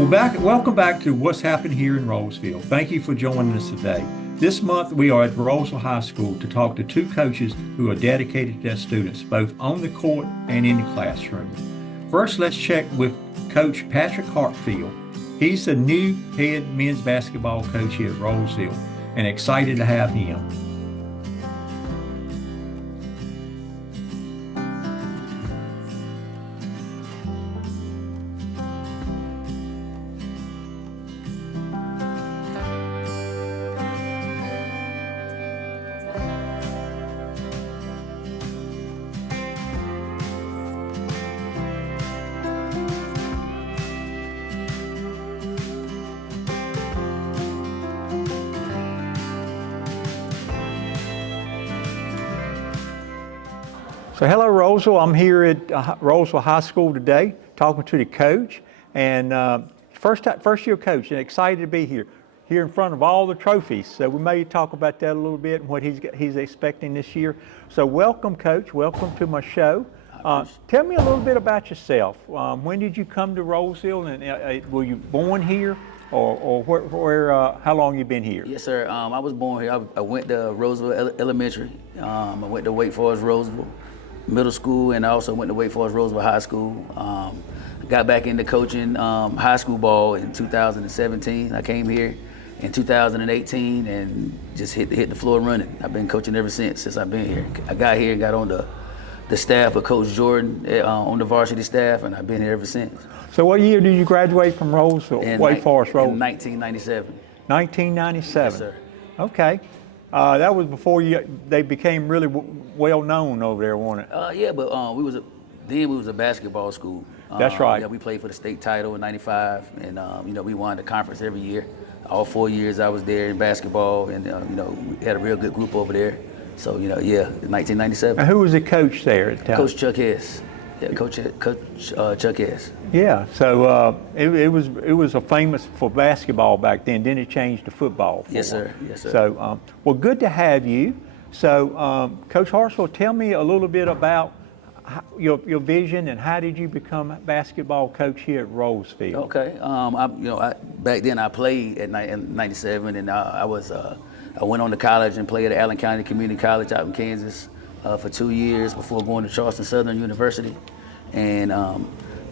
Welcome back to What's Happened here in Rolesville. Thank you for joining us today. This month, we are at Rolesville High School to talk to two coaches who are dedicated to their students, both on the court and in the classroom. First, let's check with Coach Patrick Hartsfield. He's the new head men's basketball coach here at Rolesville, and excited to have him. So hello, Rolesville. I'm here at Rolesville High School today, talking to the coach, and first year coach, and excited to be here in front of all the trophies. So we may talk about that a little bit and what he's expecting this year. So welcome, Coach. Welcome to my show. Tell me a little bit about yourself. When did you come to Rolesville, and were you born here, or where? How long you been here? Yes, sir. I was born here. I went to Rolesville Elementary. I went to Wake Forest Rolesville Middle School, and I also went to Wake Forest Rolesville High School. Got back into coaching high school ball in 2017. I came here in 2018 and just hit the floor running. I've been coaching ever since I've been here. I got here and got on the staff of Coach Jordan on the varsity staff, and I've been here ever since. So what year did you graduate from Rolesville, Wake Forest Rolesville? In 1997. 1997? Yes, sir. Okay. That was before they became really well known over there, wasn't it? Yeah, but we was a basketball school. That's right. Yeah, we played for the state title in '95, and we won the conference every year. All 4 years I was there in basketball, and we had a real good group over there. So in 1997. And who was the coach there at the time? Coach Chuck Hess. Yeah, Coach Chuck Hess. Yeah. So it was a famous for basketball back then. Then it changed to football. Yes, sir. Yes, sir. So well, good to have you. So Coach Hartsfield, tell me a little bit about your vision and how did you become a basketball coach here at Rolesville? Okay. Back then I played in '97, and I went on to college and played at Allen County Community College out in Kansas for 2 years before going to Charleston Southern University, and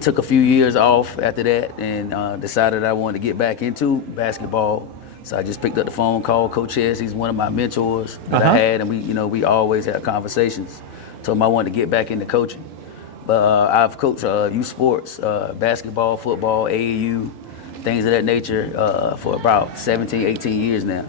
took a few years off after that, and decided I wanted to get back into basketball. So I just picked up the phone, called Coach Hess. He's one of my mentors that I had, and we always had conversations. Told him I wanted to get back into coaching. But I've coached youth sports, basketball, football, AAU, things of that nature for about 17, 18 years now.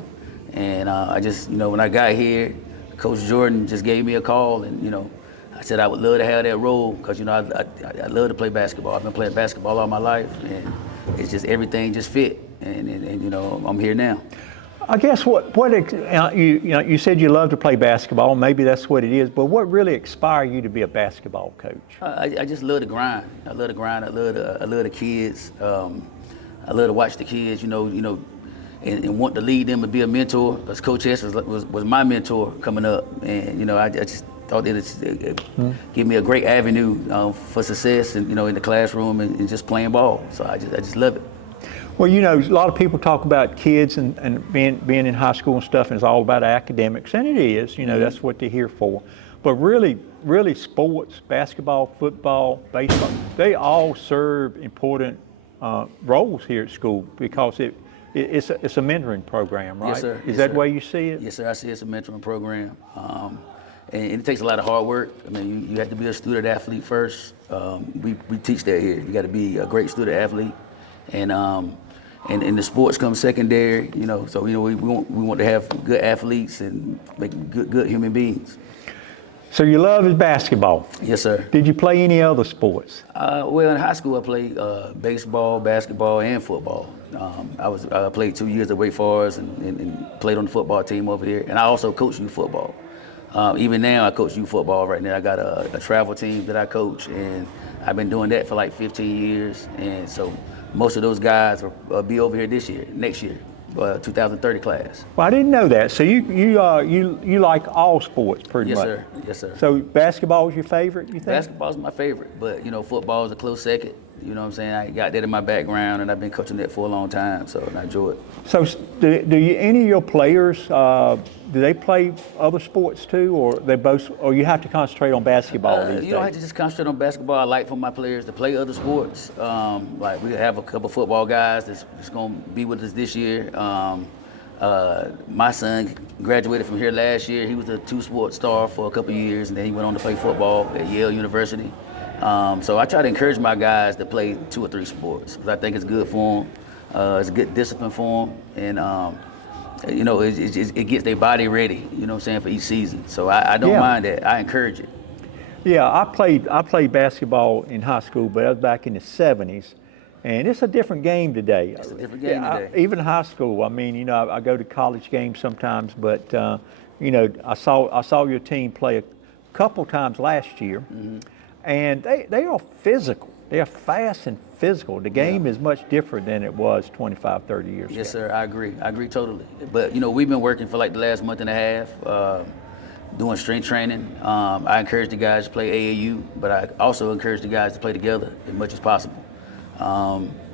And I just, when I got here, Coach Jordan just gave me a call, and I said I would love to have that role because I love to play basketball. I've been playing basketball all my life, and it's just everything just fit, and I'm here now. I guess you said you love to play basketball. Maybe that's what it is. But what really inspired you to be a basketball coach? I just love the grind. I love the grind. I love the kids. I love to watch the kids. And want to lead them and be a mentor. Because Coach Hess was my mentor coming up, and I just thought that it give me a great avenue for success, and in the classroom and just playing ball. So I just love it. Well, a lot of people talk about kids and being in high school and stuff, and it's all about academics, and it is. That's what they're here for. But really sports, basketball, football, baseball, they all serve important roles here at school because it's a mentoring program, right? Yes, sir. Is that the way you see it? Yes, sir. I see it's a mentoring program, and it takes a lot of hard work. I mean, you have to be a student athlete first. We teach that here. You got to be a great student athlete, and the sports come secondary. So we want to have good athletes and make good human beings. So your love is basketball? Yes, sir. Did you play any other sports? Well, in high school I played baseball, basketball, and football. I played 2 years at Wake Forest and played on the football team over here. And I also coach youth football. Even now I coach youth football right now. I got a travel team that I coach, and I've been doing that for like 15 years. And so most of those guys will be over here next year. 2030 class. Well, I didn't know that. So you like all sports pretty much? Yes, sir. Yes, sir. So basketball is your favorite, you think? Basketball is my favorite, but football is a close second. You know what I'm saying? I got that in my background, and I've been coaching that for a long time, so I enjoy it. So, any of your players do they play other sports too, or they both, or you have to concentrate on basketball these days? You don't have to just concentrate on basketball. I like for my players to play other sports. Like we have a couple football guys that's going to be with us this year. My son graduated from here last year. He was a two-sport star for a couple of years, and then he went on to play football at Yale University. So I try to encourage my guys to play 2 or 3 sports because I think it's good for them. It's a good discipline for them, and you know, it gets their body ready. You know what I'm saying, for each season. So I don't mind that. I encourage it. Yeah, I played basketball in high school, but that was back in the '70s, and it's a different game today. It's a different game today. Even high school. I mean, you know, I go to college games sometimes, but you know, I saw your team play a couple times last year, and they are physical. They are fast and physical. The game is much different than it was 25, 30 years ago. Yes, sir. I agree. I agree totally. But you know, we've been working for like the last month and a half. Doing strength training. I encourage the guys to play AAU, but I also encourage the guys to play together as much as possible.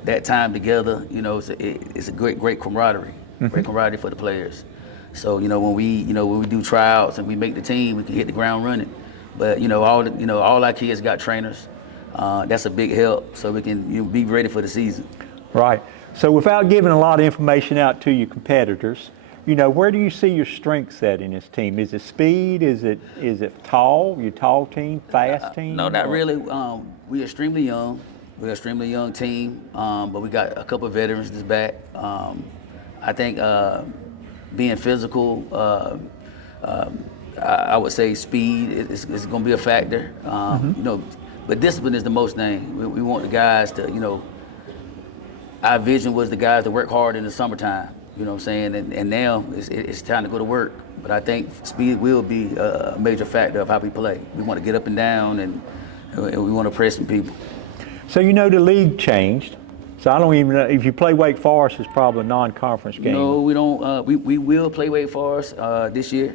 That time together, you know, it's a great camaraderie, great camaraderie for the players. So you know, when we do tryouts and we make the team, we can hit the ground running. But you know, all our kids got trainers. That's a big help, so we can be ready for the season. Right. So without giving a lot of information out to your competitors, you know, where do you see your strengths at in this team? Is it speed? Is it tall? Your tall team, fast team? No, not really. We're extremely young. We're an extremely young team, but we got a couple of veterans that's back. I think being physical, I would say speed is going to be a factor. You know, but discipline is the most thing. We want the guys to, you know, our vision was the guys to work hard in the summertime. You know what I'm saying? And now it's time to go to work. But I think speed will be a major factor of how we play. We want to get up and down, and we want to press some people. So you know the league changed. So I don't even know, if you play Wake Forest, it's probably a non-conference game. No, we don't. We will play Wake Forest this year.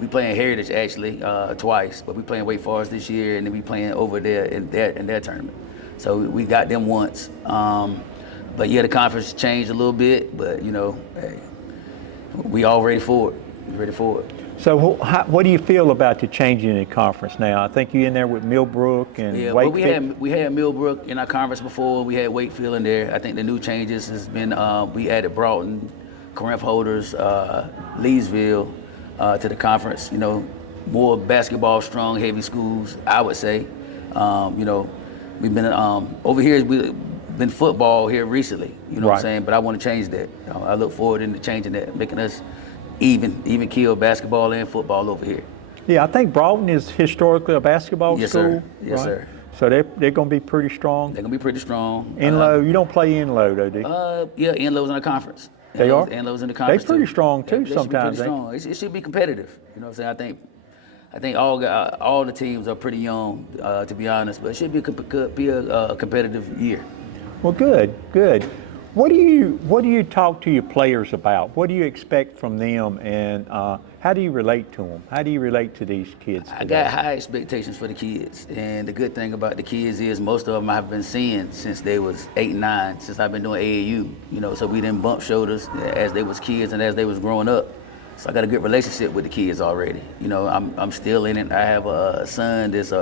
We playing Heritage actually twice, but we playing Wake Forest this year, and then we playing over there in their tournament. So we got them once. But yeah, the conference changed a little bit, but you know, hey, we all ready for it. We ready for it. So what do you feel about the changing in the conference now? I think you're in there with Millbrook and Wakefield. Well, we had Millbrook in our conference before. We had Wakefield in there. I think the new changes has been we added Broughton, Corinth Holders, Leesville to the conference. You know, more basketball strong, heavy schools. I would say. You know, we've been over here. Been football here recently, you know what I'm saying? But I want to change that. I look forward into changing that, making us even kill basketball and football over here. Yeah, I think Broughton is historically a basketball school. Sir. Yes, sir. So they're going to be pretty strong. They're going to be pretty strong. Enloe, you don't play Enloe though, do you? Yeah, Enloe's in the conference. They are? Enloe's in the conference. They're pretty strong too they sometimes. Should be pretty strong. It should be competitive. You know what I'm saying? I think all the teams are pretty young, to be honest, but it should be a competitive year. Well, good. What do you talk to your players about? What do you expect from them, and how do you relate to them? How do you relate to these kids today? I got high expectations for the kids, and the good thing about the kids is most of them I've been seeing since they was 8 and 9, since I've been doing AAU. You know, so we didn't bump shoulders as they was kids and as they was growing up. So I got a good relationship with the kids already. You know, I'm still in it. I have a son that's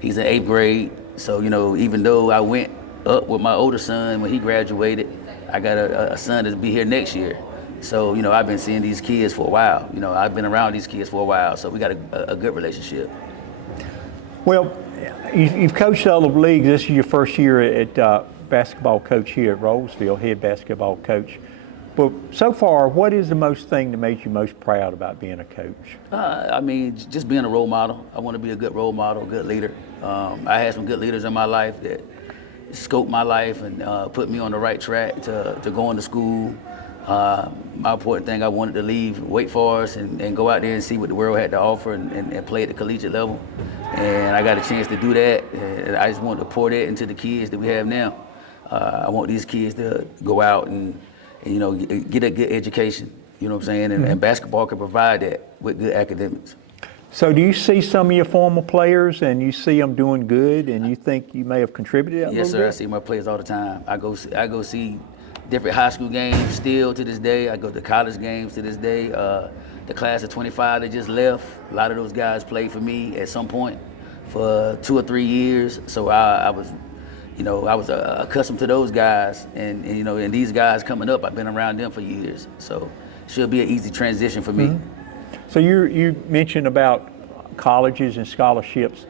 he's in 8th grade. So you know, even though I went up with my older son when he graduated, I got a son that'll be here next year. So, you know, I've been seeing these kids for a while. You know, I've been around these kids for a while, so we got a good relationship. Well, you've coached all of the leagues. This is your first year at basketball coach here at Rolesville, head basketball coach. But so far, what is the most thing that made you most proud about being a coach? I mean, just being a role model. I want to be a good role model, a good leader. I had some good leaders in my life that scoped my life and put me on the right track to going to school. My important thing, I wanted to leave Wake Forest and go out there and see what the world had to offer and play at the collegiate level. And I got a chance to do that. And I just wanted to pour that into the kids that we have now. I want these kids to go out and you know, get a good education. You know what I'm saying? And basketball can provide that with good academics. So do you see some of your former players and you see them doing good and you think you may have contributed a Yes, little sir. I bit? see my players all the time. I go see different high school games still to this day. I go to college games to this day. The class of 25 that just left, a lot of those guys played for me at some point for 2 or 3 years. So I was, accustomed to those guys, and these guys coming up, I've been around them for years. So it should be an easy transition for me. So you mentioned about colleges and scholarships.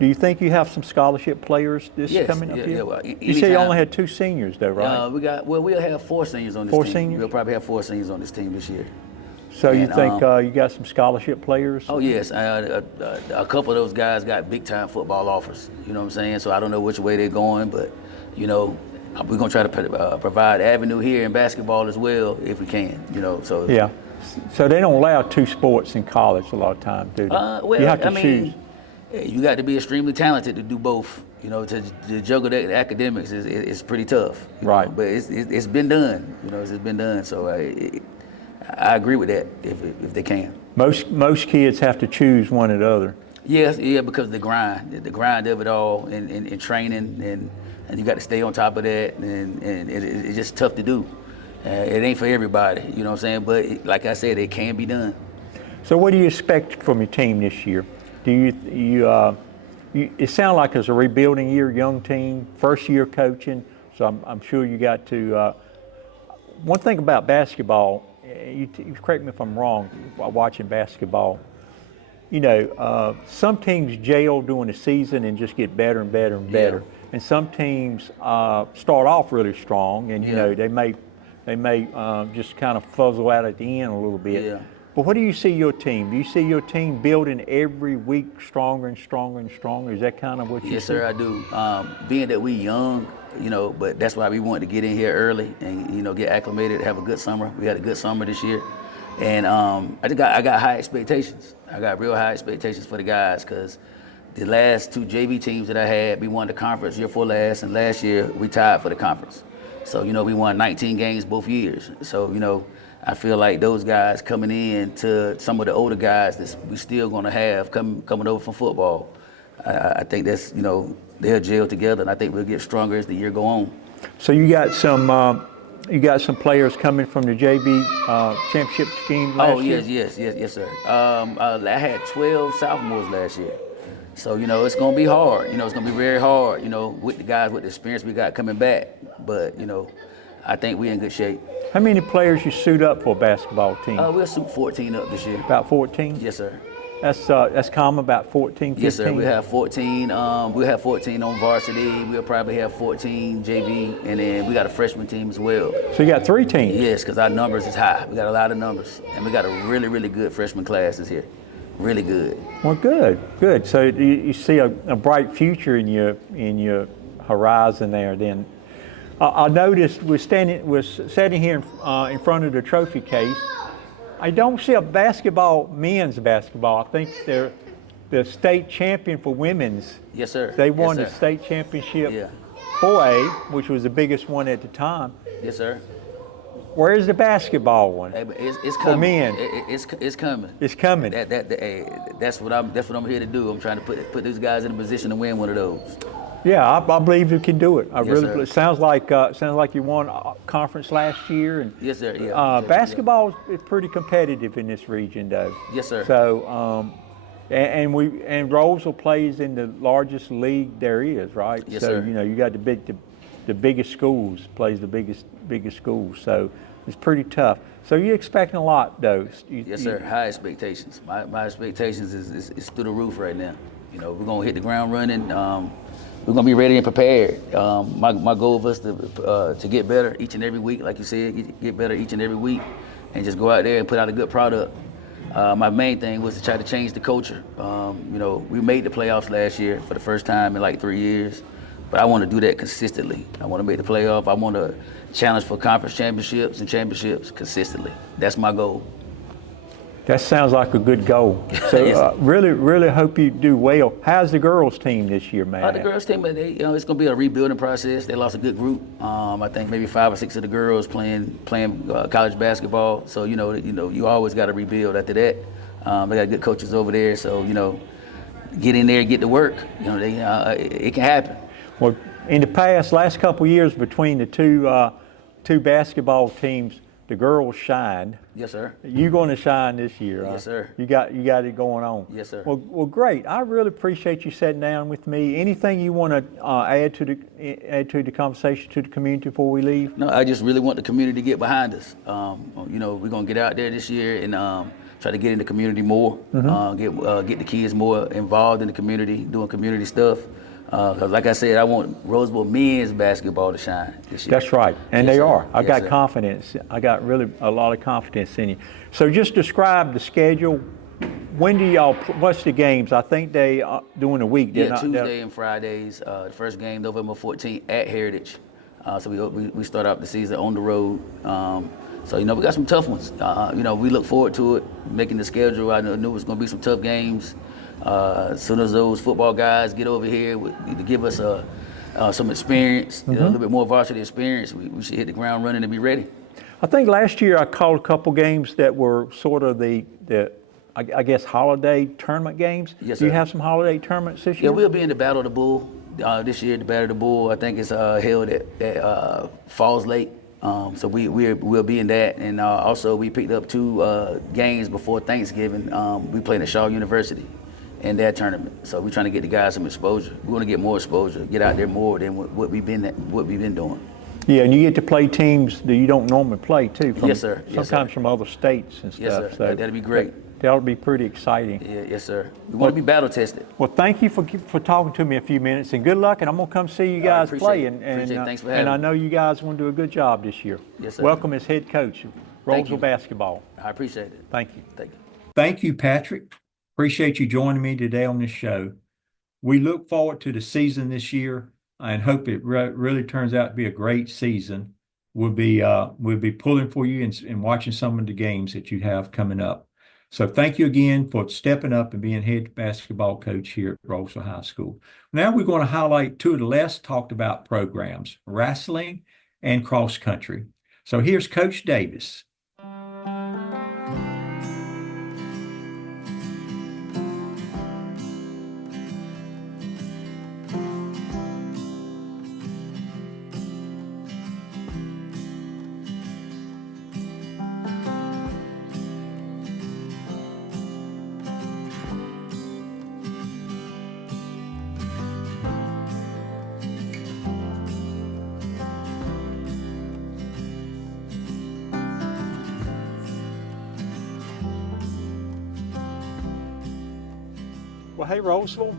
Do you think you have some scholarship players Yes, coming up yeah, here? yeah, well, You say you anytime. only had 2 seniors though, right? We'll have 4 seniors on this 4 team. seniors? We'll probably have 4 seniors on this team this year. So you and, think you got some scholarship players? Oh yes, a couple of those guys got big time football offers. You know what I'm saying? So I don't know which way they're going, but we're gonna try to provide avenue here in basketball as well if we can. So Yeah. So they don't allow 2 sports in college a lot of times, do they? well, you have to I choose. mean, you got to be extremely talented to do both. To juggle the academics is pretty tough. Right. But it's been done. It's been done. So I agree with that if they can. Most kids have to choose one or the other. Yes, yeah, because the grind of it all, and training, and you got to stay on top of that, and it's just tough to do. It ain't for everybody, you know what I'm saying? But like I said, it can be done. So what do you expect from your team this year? Do it sounds like it's a rebuilding year, young team, first year coaching. So I'm sure you got to. One thing about basketball, you correct me if I'm wrong, while watching basketball. Some teams jail during the season and just get better and better and better, and some teams start off really strong, and they may just kind of fuzzle out at the end a little bit. Yeah. But what do you see your team? Do you see your team building every week stronger and stronger and stronger? Is that kind of what you see? Yes, sir, I do. Being that we young, but that's why we wanted to get in here early and get acclimated, have a good summer. We had a good summer this year, and I got high expectations. I got real high expectations for the guys because the last 2 JV teams that I had, we won the conference year before last, and last year we tied for the conference. So we won 19 games both years. So I feel like those guys coming in to some of the older guys that we still gonna have coming over from football. I think that's they'll gel together, and I think we'll get stronger as the year go on. So you got some players coming from the JV championship team last year? Yes, sir. I had 12 sophomores last year. So, it's going to be hard. It's going to be very hard, with the guys with the experience we got coming back. But, I think we're in good shape. How many players you suit up for a basketball team? We'll suit 14 up this year. About 14? Yes, sir. That's common, about 14, 15? Yes, sir. We have 14. We'll have 14 on varsity. We'll probably have 14 JV, and then we got a freshman team as well. So you got 3 teams? Yes, because our numbers is high. We got a lot of numbers, and we got a really, really good freshman class this year. Really good. Well, good. So you see a bright future in your horizon there. Then I noticed we're sitting here in front of the trophy case. I don't see a men's basketball. I think they're the state champion for women's. Yes, sir. They won Yes, the sir. state championship Yeah. 4A, which was the biggest one at the time. Yes, sir. Where's the basketball one? Hey, but it's For coming. men. It's coming. It's coming. That's what I'm here to do. I'm trying to put these guys in a position to win one of those. Yeah, I believe you can do it. I Yes, really sir. believe. Sounds like you won a conference last year, and Yes, sir. Yeah. basketball is pretty competitive in this region, though. Yes, sir. So, and Rolesville plays in the largest league there is, right? Yes, so, sir. you got the biggest schools plays the biggest schools. So it's pretty tough. So you're expecting a lot, though. Yes, sir. High expectations. My expectations is through the roof right now. We're gonna hit the ground running. We're gonna be ready and prepared. My goal was to get better each and every week, like you said, get better each and every week, and just go out there and put out a good product. My main thing was to try to change the culture. We made the playoffs last year for the first time in like 3 years, but I want to do that consistently. I want to make the playoff. I want to challenge for conference championships and championships consistently. That's my goal. That sounds like a good goal. So Yes. really hope you do well. How's the girls team this year, man? The girls team, it's going to be a rebuilding process. They lost a good group. I think maybe 5 or 6 of the girls playing college basketball. So you always got to rebuild after that. They got good coaches over there, so get in there, get to work. It can happen. Well, in the last couple of years, between the two basketball teams, the girls shined. Yes, sir. You're going to shine this year. Yes, sir. You got it going on. Yes, sir. Well, great. I really appreciate you sitting down with me. Anything you want to add to the conversation, to the community before we leave? No, I just really want the community to get behind us. We're gonna get out there this year and try to get in the community more. Get the kids more involved in the community, doing community stuff. Because like I said, I want Rolesville men's basketball to shine this year. That's right, and Yes, they sir. are. I Yes, got sir. confidence. I got really a lot of confidence in you. So just describe the schedule. When do y'all? What's the games? I think they during the week. Yeah, Tuesday and Fridays. The first game November 14th at Heritage. So we start out the season on the road. So we got some tough ones. We look forward to it, making the schedule. I knew it was going to be some tough games. As soon as those football guys get over here to give us some experience, a little bit more varsity experience, we should hit the ground running and be ready. I think last year I called a couple games that were sort of the I guess holiday tournament games. Yes, Do you sir. have some holiday tournaments this Yeah, year? we'll be in the Battle of the Bull this year. The Battle of the Bull, I think it's held at Falls Lake. So we'll be in that, and also we picked up 2 games before Thanksgiving. We played at Shaw University in that tournament. So we're trying to get the guys some exposure. We want to get more exposure, get out there more than what we've been doing. Yeah, and you get to play teams that you don't normally play too. Yes, sir. Yes, Sometimes sir. from other states and stuff. Yes, sir. So That'd be great. That'll be pretty exciting. Yeah, yes, sir. We want to be battle tested. Well, thank you for talking to me a few minutes, and good luck. And I'm gonna come see you guys appreciate play. it. And Appreciate it. Thanks for having and I me. know you guys are gonna do a good job this year. Yes, sir. Welcome as head coach of Thank you. Rolesville basketball. I appreciate it. Thank you. Thank you. Thank you, Patrick. Appreciate you joining me today on this show. We look forward to the season this year and hope it really turns out to be a great season. We'll be pulling for you and watching some of the games that you have coming up. So thank you again for stepping up and being head basketball coach here at Rolesville High School. Now we're going to highlight 2 of the less talked about programs, wrestling and cross country. So here's Coach Davis. Well, hey, Rolesville.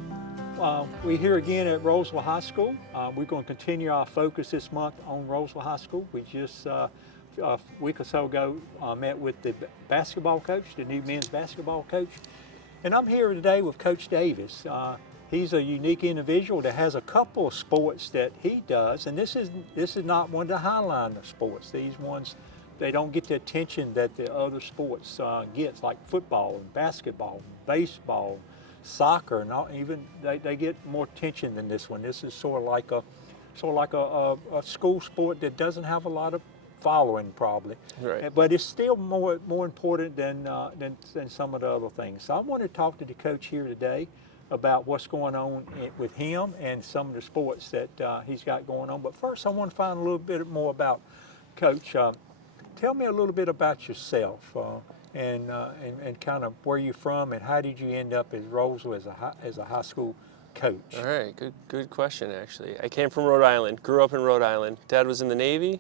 We're here again at Rolesville High School. We're going to continue our focus this month on Rolesville High School. We just, a week or so ago, met with the basketball coach, the new men's basketball coach. And I'm here today with Coach Davis. He's a unique individual that has a couple of sports that he does, and this is not one of the Highliner sports. These ones, they don't get the attention that the other sports gets, like football and basketball, baseball, soccer, and even they get more attention than this one. This is sort of like a school sport that doesn't have a lot of following, probably. Right. But it's still more important than some of the other things. So I want to talk to the coach here today about what's going on with him and some of the sports that he's got going on. But first, I want to find a little bit more about Coach. Tell me a little bit about yourself. And kind of where you're from, and how did you end up at Rolesville as a high school coach? All right, good question, actually. I came from Rhode Island, grew up in Rhode Island. Dad was in the Navy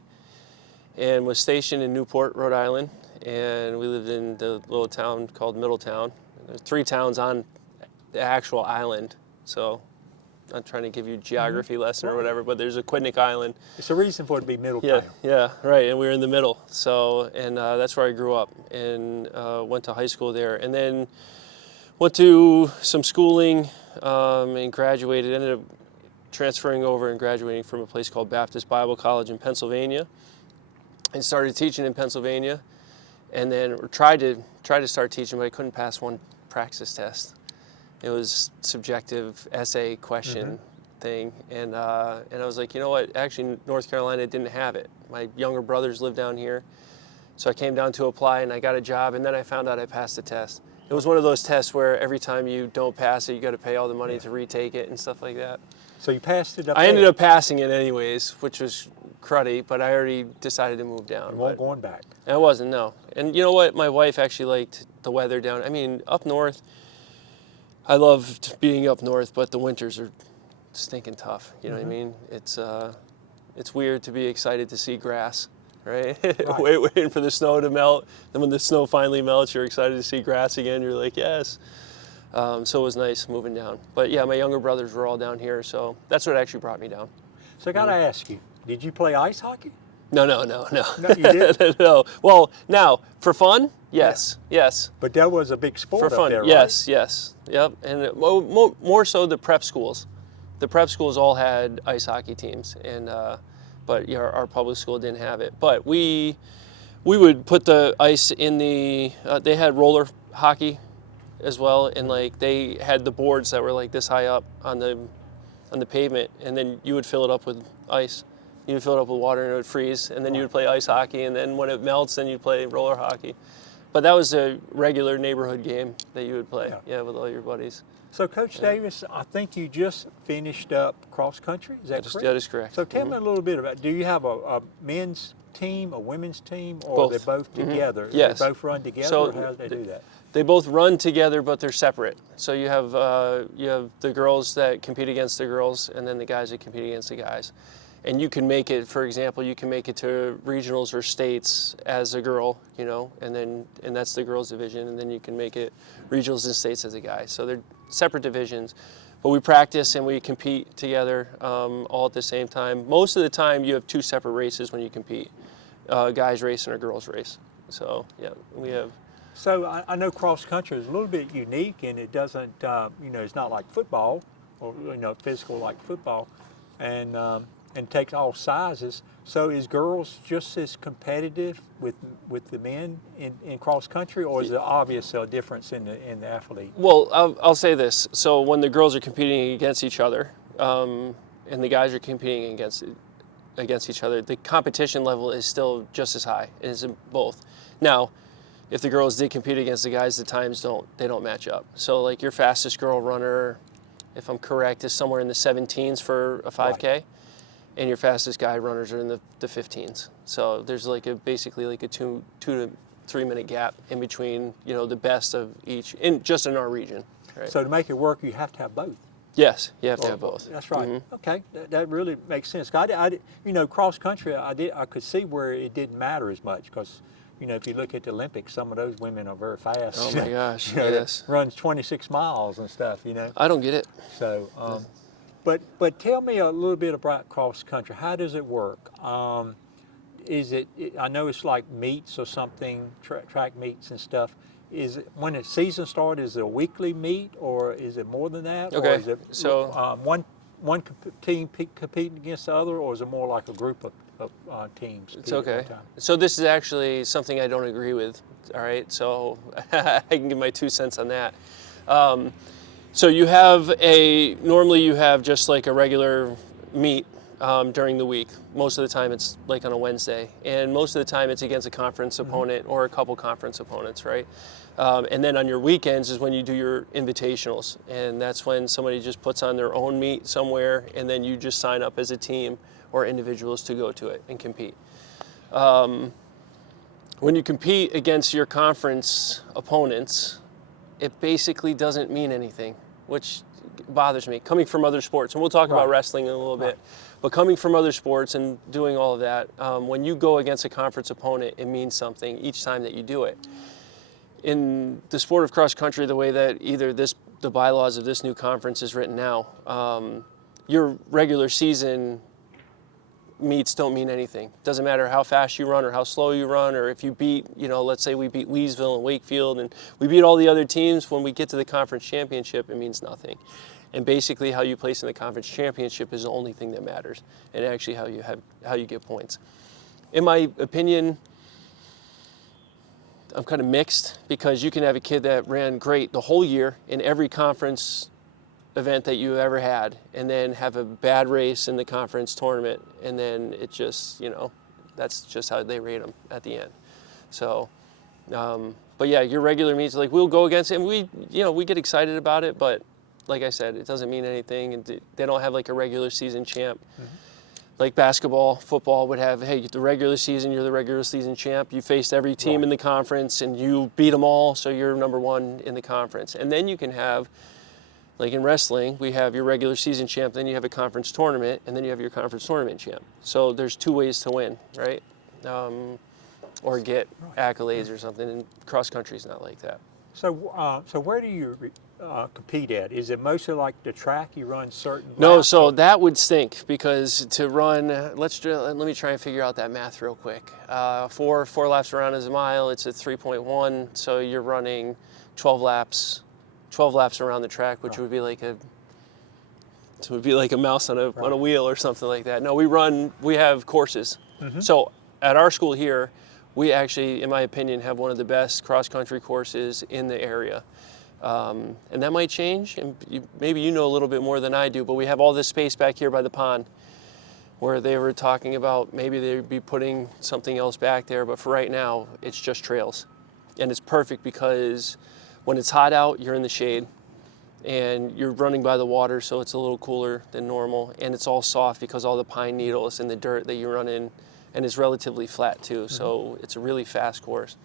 and was stationed in Newport, Rhode Island, and we lived in the little town called Middletown. There's 3 towns on the actual island, so not trying to give you a geography lesson or whatever, but there's a Quidnick Island. It's a reason for it to be Middletown. Yeah, right, and we were in the middle. So, and that's where I grew up, and went to high school there, and then went to some schooling and graduated. Ended up transferring over and graduating from a place called Baptist Bible College in Pennsylvania, and started teaching in Pennsylvania, and then tried to start teaching, but I couldn't pass one praxis test. It was subjective essay question thing, and I was like, you know what? Actually, North Carolina didn't have it. My younger brothers lived down here, so I came down to apply, and I got a job, and then I found out I passed the test, It was one of those tests where every time you don't pass it, you got to pay all the money to retake it and stuff like that. So you passed it up I there. ended up passing it anyways, which was cruddy, but I already decided to move down. You weren't going back. I wasn't, no. And you know what? My wife actually liked the weather down. I mean, up north, I loved being up north, but the winters are stinking tough. You know what I mean? It's weird to be excited to see grass, right? Waiting for the snow to melt. Then when the snow finally melts, you're excited to see grass again. You're like, yes. So it was nice moving down. But yeah, my younger brothers were all down here, so that's what actually brought me down. So I got to ask you, did you play ice hockey? No. No, you didn't? No. Well, now, for fun, yes, yes. But that was a big sport For fun, up there, right? yes, yes, yep. And more so the prep schools. The prep schools all had ice hockey teams, and but yeah, our public school didn't have it. But we would put the ice in the. They had roller hockey as well, and like they had the boards that were like this high up on the pavement, and then you would fill it up with ice. You would fill it up with water and it would freeze, and then you would play ice hockey, and then when it melts, then you'd play roller hockey. But that was a regular neighborhood game that you would play, with all your buddies. So Coach Davis, I think you just finished up cross country, is that correct? That is correct. So tell me a little bit about, do you have a men's team, a women's team, or Both. are they both together? Yes. They both run together, So or how do they do that? They both run together, but they're separate. So you have the girls that compete against the girls, and then the guys that compete against the guys. And you can make it, for example, you can make it to regionals or states as a girl, you know, and that's the girls division, and then you can make it regionals and states as a guy. So they're separate divisions, but we practice and we compete together all at the same time. Most of the time, you have two separate races when you compete, guys race and a girls race. So yeah, we have. So I know cross country is a little bit unique, and it doesn't, it's not like football, or physical like football, and takes all sizes. So is girls just as competitive with the men in cross country, or is there obvious difference in the athlete? Well, I'll say this. So when the girls are competing against each other, and the guys are competing against each other, the competition level is still just as high. It is in both. Now, if the girls did compete against the guys, the times don't match up. So like your fastest girl runner, if I'm correct, is somewhere in the 17s for a 5K. Right. And your fastest guy runners are in the 15s. So there's basically a 2 to 3 minute gap in between, the best of each, just in our region. Right? So to make it work, you have to have both. Yes, you have to have both. That's right. Mm-hmm. Okay, that really makes sense. Cross country, I could see where it didn't matter as much because, if you look at the Olympics, some of those women are very fast. Oh my gosh, yes. Runs 26 miles and stuff, I don't get it. So, But tell me a little bit about cross country. How does it work? Is it? I know it's like meets or something, track meets and stuff. Is it when the season starts? Is it a weekly meet, or is it more than that? Okay. Or is it one team competing against the other, or is it more like a group of teams? It's okay. So this is actually something I don't agree with. All right. So I can give my 2 cents on that. So normally you have just like a regular meet during the week. Most of the time it's like on a Wednesday, and most of the time it's against a conference opponent or a couple conference opponents, right? And then on your weekends is when you do your invitationals, and that's when somebody just puts on their own meet somewhere, and then you just sign up as a team or individuals to go to it and compete. When you compete against your conference opponents, it basically doesn't mean anything, which bothers me. Coming from other sports, and we'll talk about wrestling in a little bit, but coming from other sports and doing all of that, when you go against a conference opponent, it means something each time that you do it. In the sport of cross country, the way that the bylaws of this new conference is written now, your regular season meets don't mean anything. Doesn't matter how fast you run or how slow you run, or if you beat, let's say we beat Leesville and Wakefield and we beat all the other teams, when we get to the conference championship, it means nothing. And basically how you place in the conference championship is the only thing that matters, and actually how you get points. In my opinion, I'm kind of mixed, because you can have a kid that ran great the whole year in every conference event that you ever had, and then have a bad race in the conference tournament, and then it just, that's just how they rate them at the end. So But yeah, your regular meets, like we'll go against it, and we get excited about it, but like I said, it doesn't mean anything, and they don't have like a regular season champ. Like basketball, football would have, hey, the regular season, you're the regular season champ. You faced every team in the conference, and you beat them all, so you're number one in the conference. And then you can have, like in wrestling, we have your regular season champ, then you have a conference tournament, and then you have your conference tournament champ. So there's 2 ways to win, right? Or get accolades or something, and cross country is not like that. So, so where do you compete at? Is it mostly like the track? You run certain No, laps, so or- that would stink, because to run, let me try and figure out that math real quick. Four laps around is a mile. It's a 3.1, so you're running 12 laps around the track, which would be like a mouse on a wheel or something like that. No, we have courses. So at our school here, we actually, in my opinion, have one of the best cross-country courses in the area. And that might change, and maybe you know a little bit more than I do, but we have all this space back here by the pond where they were talking about maybe they'd be putting something else back there, but for right now, it's just trails. And it's perfect because when it's hot out, you're in the shade, and you're running by the water, so it's a little cooler than normal, and it's all soft because all the pine needles and the dirt that you run in, and it's relatively flat too, so it's a really fast course.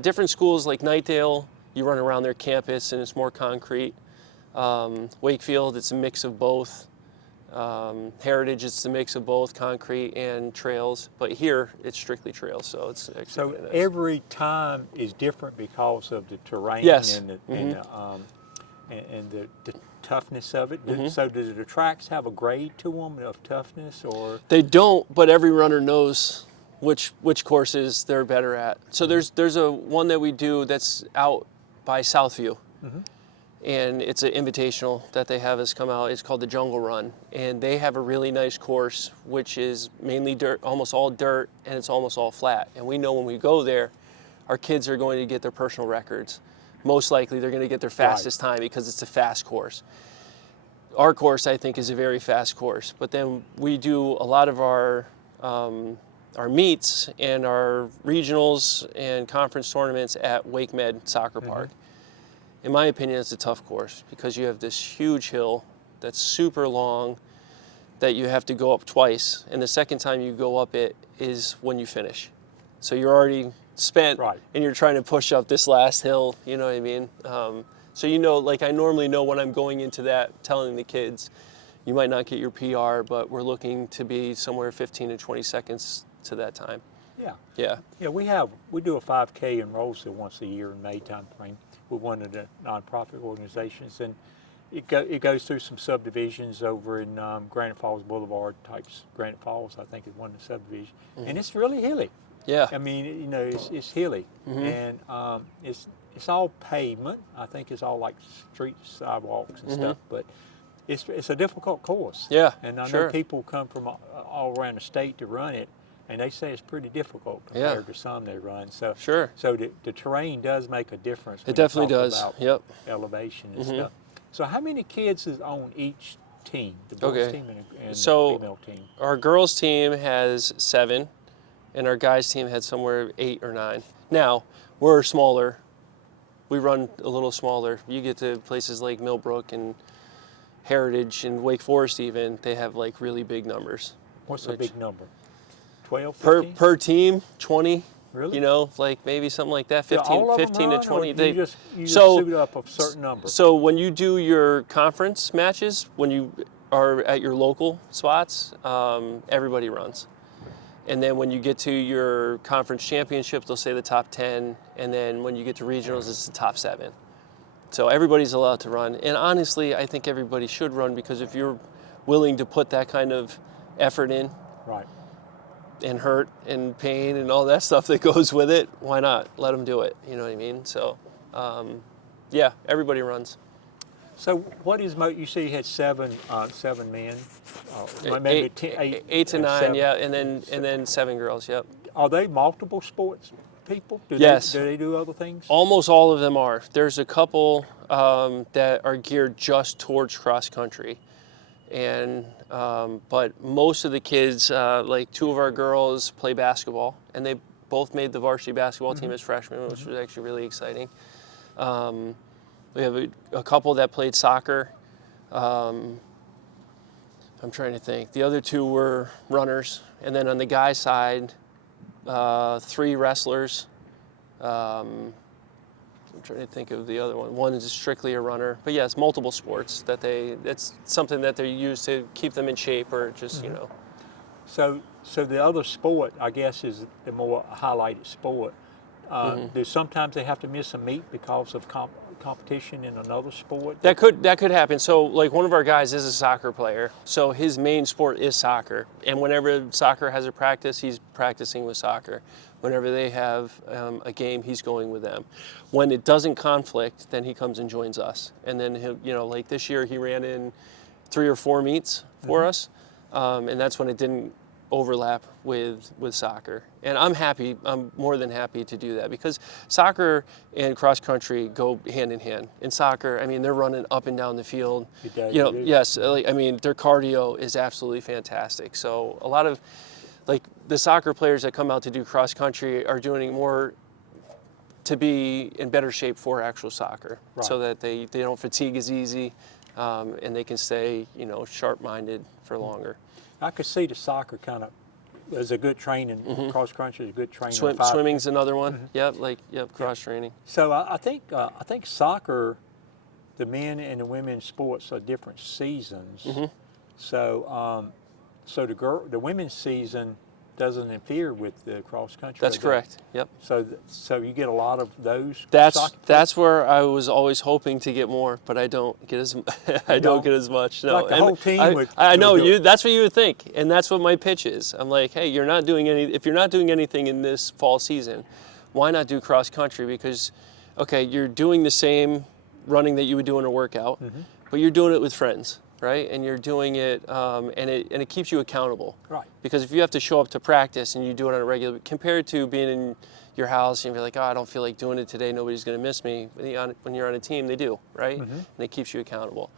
Different schools like Knightdale, you run around their campus and it's more concrete. Wakefield, it's a mix of both. Heritage, it's a mix of both concrete and trails, but here it's strictly trails, so it's actually So really nice. every time is different because of the terrain Yes. and the toughness of it. So do the tracks have a grade to them of toughness, or? They don't, but every runner knows which courses they're better at. So there's a one that we do that's out by Southview, and it's an invitational that they have us come out. It's called the Jungle Run, and they have a really nice course which is mainly dirt, almost all dirt, and it's almost all flat. And we know when we go there, our kids are going to get their personal records. Most likely they're going to get their fastest time because it's a fast course. Our course, I think, is a very fast course, but then we do a lot of our meets and our regionals and conference tournaments at Wake Med Soccer Park. In my opinion, it's a tough course because you have this huge hill that's super long that you have to go up twice, and the second time you go up it is when you finish. So you're already spent, and you're trying to push up this last hill, you know what I mean? So like I normally know when I'm going into that, telling the kids, you might not get your PR, but we're looking to be somewhere 15 to 20 seconds to that time. Yeah, we do a 5K in Rolesville once a year in May time frame with one of the nonprofit organizations, and it goes through some subdivisions over in Granite Falls Boulevard types. Granite Falls, I think, is one of the subdivisions, and it's really hilly. Yeah. I mean, it's hilly, and it's all pavement. I think it's all like street sidewalks and stuff, but it's a difficult course. Yeah, and I know people come from all around the state to run it, and they say it's pretty difficult compared to some they run. So so the terrain does make a difference. It definitely does. About elevation and stuff. So how many kids is on each team? The boys team and the female team. Our girls team has 7, and our guys team had somewhere 8 or 9. Now we're smaller. We run a little smaller. You get to places like Millbrook and Heritage and Wake Forest even, they have like really big numbers. What's a big number? 12, 15? Per team, 20. Really? You know, like maybe something like that, 15 to 20. You just suit up a certain number? So when you do your conference matches, when you are at your local spots, everybody runs. And then when you get to your conference championship, they'll say the top 10. And then when you get to regionals, it's the top 7. So everybody's allowed to run. And honestly, I think everybody should run, because if you're willing to put that kind of effort in, and hurt and pain and all that stuff that goes with it, why not? Let them do it. You know what I mean? So, yeah, everybody runs. So what is you say you had 7 men, maybe 8 to 9, 7. yeah, and then 7 girls. Yep. Are they multiple sports people? Yes. Do they do other things? Almost all of them are. There's a couple that are geared just towards cross country, and but most of the kids, like 2 of our girls, play basketball, and both made the varsity basketball team as freshmen, which was actually really exciting. We have a couple that played soccer. I'm trying to think. The other two were runners. And then on the guy side, 3 wrestlers. I'm trying to think of the other one. One is strictly a runner. But yes, multiple sports that's something that they use to keep them in shape or just, you know. So the other sport, I guess, is the more highlighted sport. Do sometimes they have to miss a meet because of competition in another sport? That could happen. So like one of our guys is a soccer player. So his main sport is soccer. And whenever soccer has a practice, he's practicing with soccer. Whenever they have a game, he's going with them. When it doesn't conflict, then he comes and joins us. And then he'll, you know, like this year he ran in 3 or 4 meets for us. And that's when it didn't overlap with soccer. And I'm more than happy to do that because soccer and cross country go hand in hand. In soccer, I mean, they're running up and down the field. You know, yes, like, I mean, their cardio is absolutely fantastic. So a lot of, like, the soccer players that come out to do cross country are doing more to be in better shape for actual soccer, so that they don't fatigue as easy, and they can stay, you know, sharp-minded for longer. I could see the soccer kind of as a good training. Cross country is a good training. Swimming's another one. Yep, cross training. So I think soccer, the men and the women's sports are different seasons. So the women's season doesn't interfere with the cross country. That's correct. Yep. So you get a lot of those. That's where I was always hoping to get more, but I don't get as don't get as much. No. Like the whole team. I know you. That's what you would think, and that's what my pitch is. I'm like, hey, if you're not doing anything in this fall season, why not do cross country? Because, okay, you're doing the same running that you would do in a workout, but you're doing it with friends. Right, and you're doing it, and it keeps you accountable. Right. Because if you have to show up to practice and you do it on a regular, compared to being in your house and you're like, oh, I don't feel like doing it today. Nobody's going to miss me. When you're on a team, they do, right? And it keeps you accountable.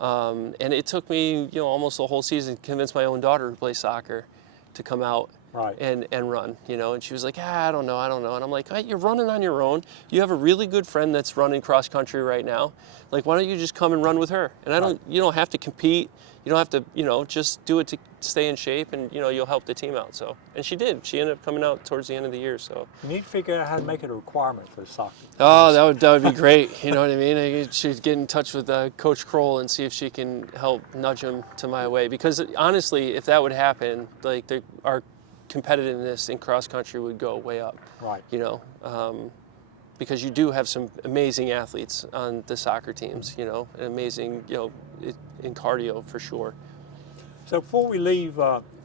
And it took me, you know, almost the whole season to convince my own daughter who plays soccer to come out and run, you know. And she was like, I don't know. And I'm like, hey, you're running on your own. You have a really good friend that's running cross country right now. Like, why don't you just come and run with her? And you don't have to compete. You don't have to, you know, just do it to stay in shape, and, you know, you'll help the team out. So, and she did. She ended up coming out towards the end of the year. So you need to figure out how to make it a requirement for soccer. Oh, that would be great. You know what I mean? I should get in touch with Coach Kroll and see if she can help nudge him to my way. Because honestly, if that would happen, like our competitiveness in cross country would go way up. Right. You know. Because you do have some amazing athletes on the soccer teams, you know, and amazing, you know, in cardio for sure. So before we leave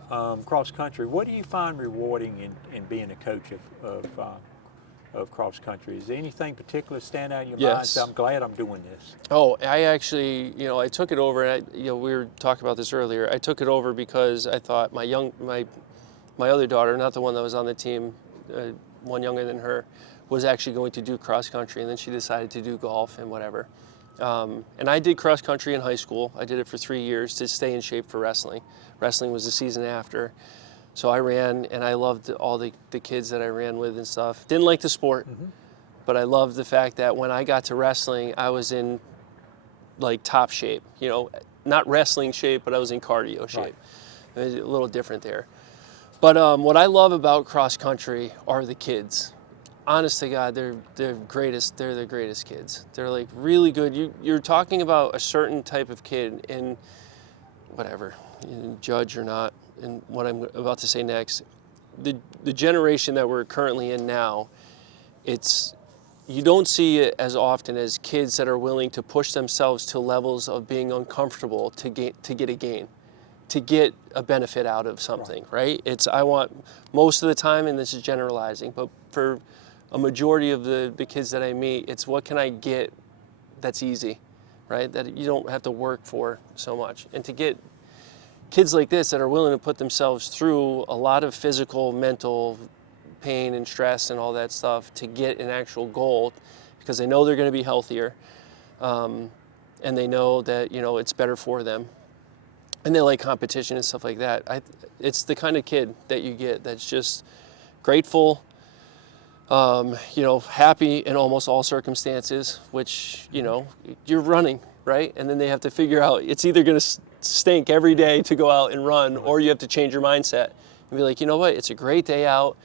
cross country, what do you find rewarding in being a coach of cross country? Is there anything particular stand out in your mind? So I'm glad I'm doing this. Oh, I actually, you know, I took it over, and you know, we were talking about this earlier. I took it over because I thought my other daughter, not the one that was on the team, one younger than her, was actually going to do cross country, and then she decided to do golf and whatever. And I did cross country in high school. I did it for 3 years to stay in shape for wrestling. Wrestling was the season after. So I ran, and I loved all the kids that I ran with and stuff. Didn't like the sport, but I loved the fact that when I got to wrestling, I was in like top shape. You know, not wrestling shape, but I was in cardio shape. It was a little different there. But what I love about cross country are the kids. Honest to God, they're greatest. They're the greatest kids. They're like really good. You're talking about a certain type of kid, and whatever, you judge or not, and what I'm about to say next, the generation that we're currently in now, you don't see it as often as kids that are willing to push themselves to levels of being uncomfortable to get a gain, to get a benefit out of something, right? I want most of the time, and this is generalizing, but for a majority of the kids that I meet, it's what can I get that's easy, right? That you don't have to work for so much. And to get kids like this that are willing to put themselves through a lot of physical, mental pain and stress and all that stuff to get an actual goal, because they know they're going to be healthier, and they know that, you know, it's better for them. And they like competition and stuff like that. It's the kind of kid that you get that's just grateful, happy in almost all circumstances, which, you're running, right? And then they have to figure out it's either going to stink every day to go out and run, or you have to change your mindset and be like, you know what, it's a great day out.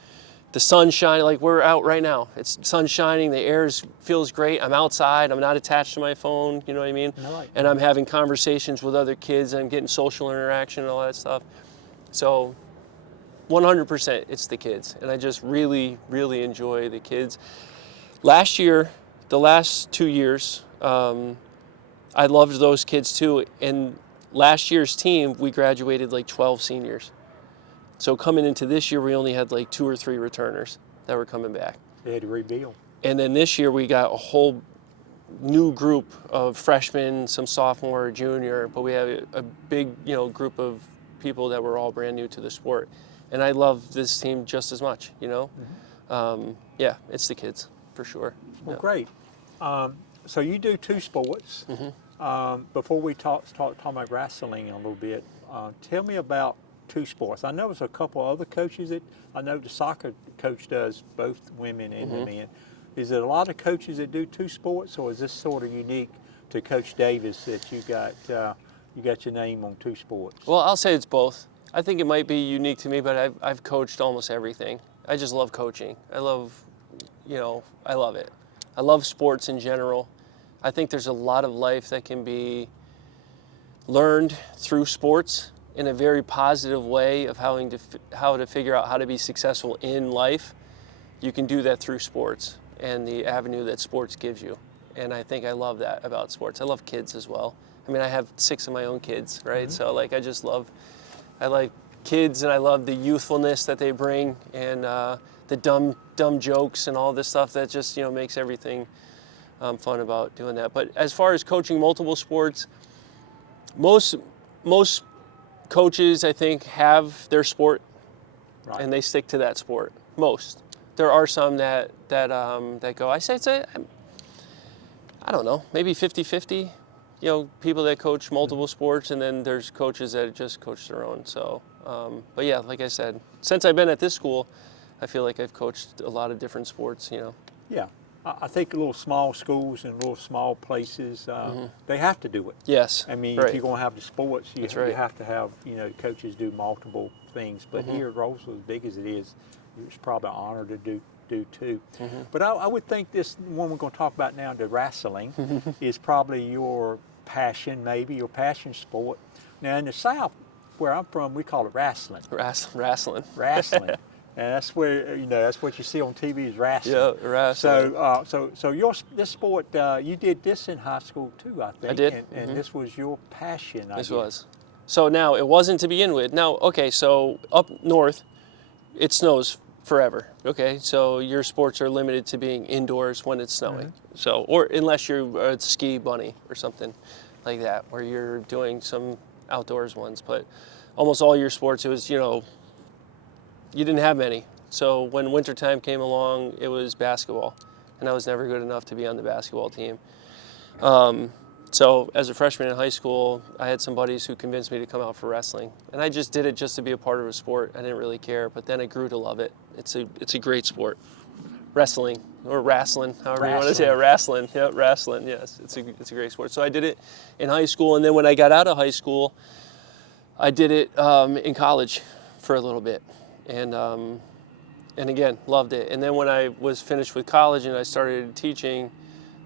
The sun's shining, like we're out right now. It's sun shining, the air feels great. I'm outside, I'm not attached to my phone, you know what I mean? Right. And I'm having conversations with other kids, I'm getting social interaction and all that stuff. So 100% it's the kids. And I just really, really enjoy the kids. Last year, the last 2 years, I loved those kids too. And last year's team, we graduated like 12 seniors. So coming into this year, we only had like 2 or 3 returners that were coming back. They had to rebuild. And then this year we got a whole new group of freshmen, some sophomore, junior, but we have a big, group of people that were all brand new to the sport. And I love this team just as much, Yeah, it's the kids for sure. Well, Yeah. great. So you do 2 sports. Before we talk about wrestling a little bit, tell me about 2 sports. I know there's a couple other coaches I know the soccer coach does both women and the men. Is it a lot of coaches that do 2 sports, or is this sort of unique to Coach Davis that you got your name on 2 sports? Well, I'll say it's both. I think it might be unique to me, but I've coached almost everything. I just love coaching. I love it. I love sports in general. I think there's a lot of life that can be learned through sports in a very positive way of how to figure out how to be successful in life. You can do that through sports and the avenue that sports gives you. And I think I love that about sports. I love kids as well. I mean, I have 6 of my own kids, right? So like I like kids, and I love the youthfulness that they bring, and the dumb jokes and all this stuff that just makes everything fun about doing that. But as far as coaching multiple sports, most coaches, I think, have their sport, Right. and they stick to that sport. Most. There are some that go. I say I don't know, maybe 50-50. People that coach multiple sports, and then there's coaches that just coach their own. So, but yeah, like I said, since I've been at this school, I feel like I've coached a lot of different sports. Yeah. I think little small schools and little small places, they have to do it. Yes. I mean, right. if you're going to have the sports, you right. have to have, coaches do multiple things. But here at Rolesville, as big as it is, it's probably an honor to do 2. But I would think this one we're going to talk about now, the wrestling, is probably your passion sport. Now in the South, where I'm from, we call it wrestling. Wrestling. Wrestling. And that's where, that's what you see on TV is wrestling. Yeah, wrestling. So this sport, you did this in high school too, I think. I did. And this was your passion, I This guess. was. So now, it wasn't to begin with. Now, okay, so up north, it snows forever, okay? So your sports are limited to being indoors when it's snowing. So, or unless you're a ski bunny or something like that, where you're doing some outdoors ones. But almost all your sports, it was, you didn't have many. So when wintertime came along, it was basketball. And I was never good enough to be on the basketball team. So as a freshman in high school, I had some buddies who convinced me to come out for wrestling. And I just did it just to be a part of a sport. I didn't really care, but then I grew to love it. It's a great sport. Wrestling, or wrestling, however you want to say it. Wrestling, yeah, wrestling, yes. It's a great sport. So I did it in high school, and then when I got out of high school, I did it in college for a little bit. And again, loved it. And then when I was finished with college and I started teaching,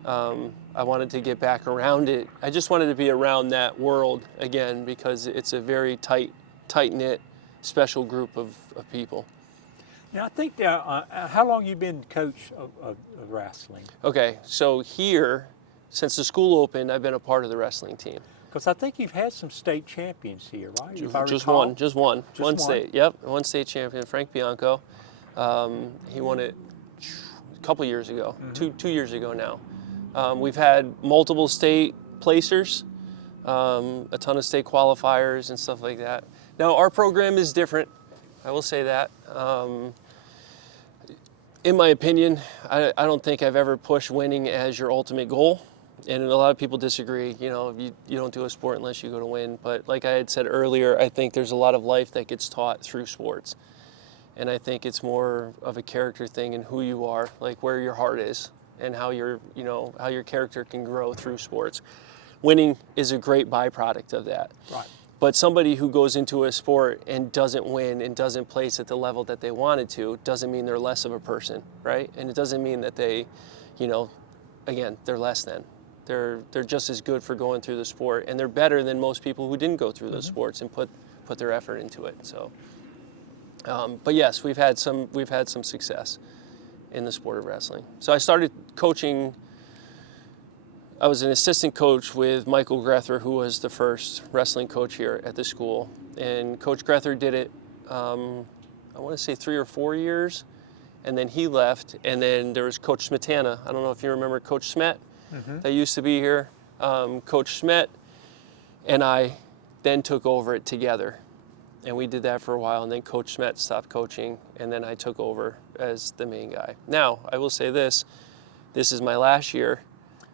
I wanted to get back around it. I just wanted to be around that world again, because it's a very tight-knit, special group of people. Now, I think, how long you been coach of wrestling? Okay, so here, since the school opened, I've been a part of the wrestling team. Because I think you've had some state champions here, right? Just one state. Yep, one state champion, Frank Bianco. He won it a couple years ago, 2 years ago now. We've had multiple state placers, a ton of state qualifiers and stuff like that. Now our program is different, I will say that. In my opinion, I don't think I've ever pushed winning as your ultimate goal. And a lot of people disagree. You don't do a sport unless you go to win. But like I had said earlier, I think there's a lot of life that gets taught through sports. And I think it's more of a character thing and who you are, like where your heart is and how how your character can grow through sports. Winning is a great byproduct of that. Right. But somebody who goes into a sport and doesn't win and doesn't place at the level that they wanted to doesn't mean they're less of a person, right? And it doesn't mean that they, again, they're less than. They're just as good for going through the sport, and they're better than most people who didn't go through those sports and put their effort into it. So, but yes, we've had some success in the sport of wrestling. So I started coaching. I was an assistant coach with Michael Grether, who was the first wrestling coach here at the school. And Coach Grether did it, I want to say 3 or 4 years, and then he left. And then there was Coach Smetana. I don't know if you remember Coach Smet that used to be here. Coach Smet and I then took over it together. And we did that for a while, and then Coach Smet stopped coaching, and then I took over as the main guy. Now, I will say this is my last year.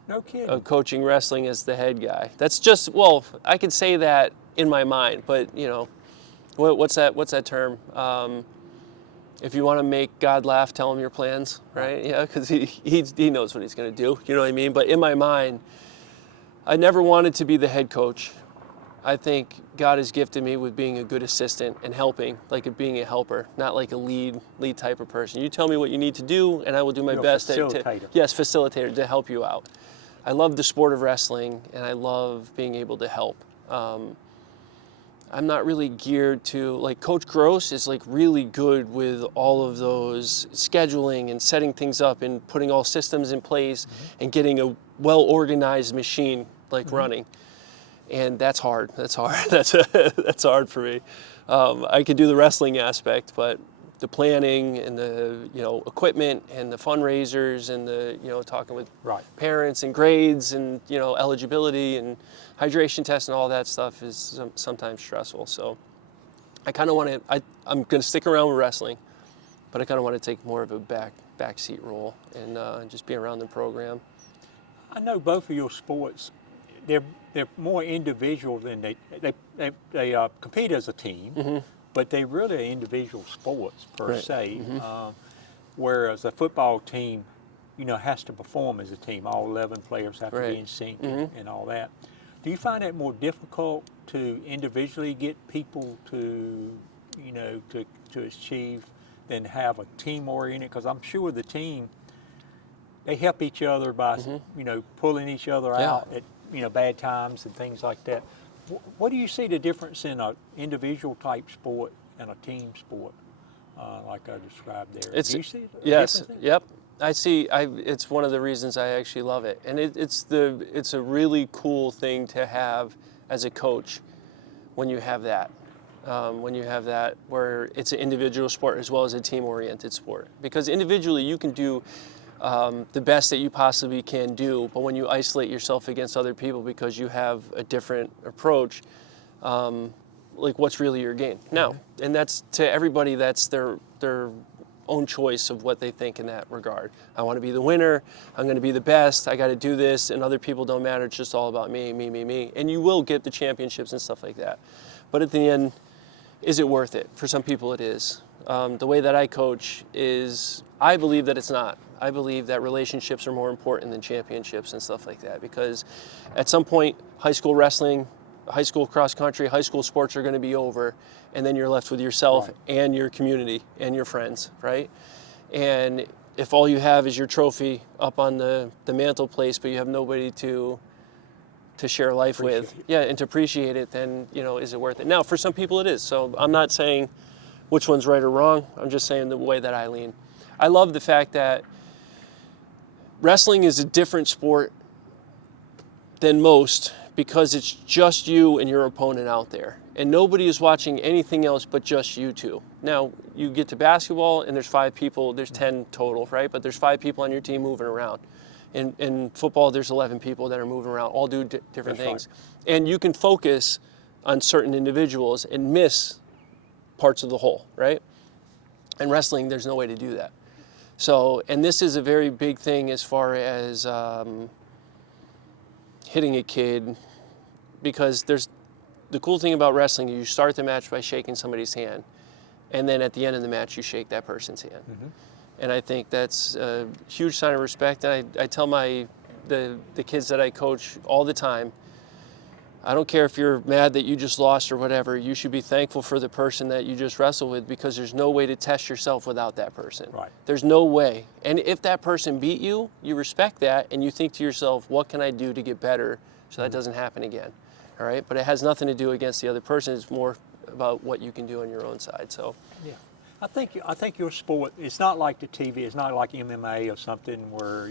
No kidding. Of coaching wrestling as the head guy. That's just, well, I could say that in my mind, but what's that term? If you want to make God laugh, tell him your plans, right? Yeah, because he knows what he's going to do. You know what I mean? But in my mind, I never wanted to be the head coach. I think God has gifted me with being a good assistant and helping, like being a helper, not like a lead type of person. You tell me what you need to do, and I will do my best facilitator to help you out. I love the sport of wrestling, and I love being able to help. I'm not really geared to, like Coach Gross is like really good with all of those scheduling and setting things up and putting all systems in place and getting a well-organized machine like running. And that's hard. That's hard for me. I can do the wrestling aspect, but the planning and the equipment and the fundraisers and the talking with parents and grades and eligibility and hydration tests and all that stuff is sometimes stressful. So I kind of want to. I'm going to stick around with wrestling, but I kind of want to take more of a backseat role and just be around the program. I know both of your sports. They're more individual than they compete as a team, but they really are individual sports per se. Whereas a football team, has to perform as a team. All 11 players have to be in sync and all that. Do you find it more difficult to individually get people to achieve than have a team oriented? Because I'm sure the team, they help each other by pulling each other out at bad times and things like that. What do you see the difference in an individual type sport and a team sport, like I described there? Do you see it? Yes. Yep. I see. It's one of the reasons I actually love it, and it's a really cool thing to have as a coach when you have that. Where it's an individual sport as well as a team-oriented sport, because individually you can do the best that you possibly can do, but when you isolate yourself against other people because you have a different approach, like what's really your game now? And that's to everybody. That's their own choice of what they think in that regard. I want to be the winner. I'm going to be the best. I got to do this, and other people don't matter. It's just all about me, me, me, me. And you will get the championships and stuff like that. But at the end, is it worth it? For some people, it is. The way that I coach is, I believe that it's not. I believe that relationships are more important than championships and stuff like that, because at some point, high school wrestling, high school cross country, high school sports are going to be over, and then you're left with yourself and your community and your friends, right? And if all you have is your trophy up on the mantle place, but you have nobody to share life with, and to appreciate it, then is it worth it? Now, for some people, it is. So I'm not saying which one's right or wrong. I'm just saying the way that I lean. I love the fact that wrestling is a different sport than most because it's just you and your opponent out there. And nobody is watching anything else but just you two. Now, you get to basketball and there's 5 people, there's 10 total, right? But there's 5 people on your team moving around. In football, there's 11 people that are moving around, all do different things. Right. And you can focus on certain individuals and miss parts of the whole, right? In wrestling, there's no way to do that. So, and this is a very big thing as far as hitting a kid, because the cool thing about wrestling is you start the match by shaking somebody's hand. and then at the end of the match, you shake that person's hand. And I think that's a huge sign of respect. And I tell the kids that I coach all the time, I don't care if you're mad that you just lost or whatever, you should be thankful for the person that you just wrestled with, because there's no way to test yourself without that person. Right. There's no way. And if that person beat you, you respect that and you think to yourself, what can I do to get better so that doesn't happen again? All right. But it has nothing to do against the other person. It's more about what you can do on your own side. So Yeah. I think your sport, it's not like the TV, it's not like MMA or something where,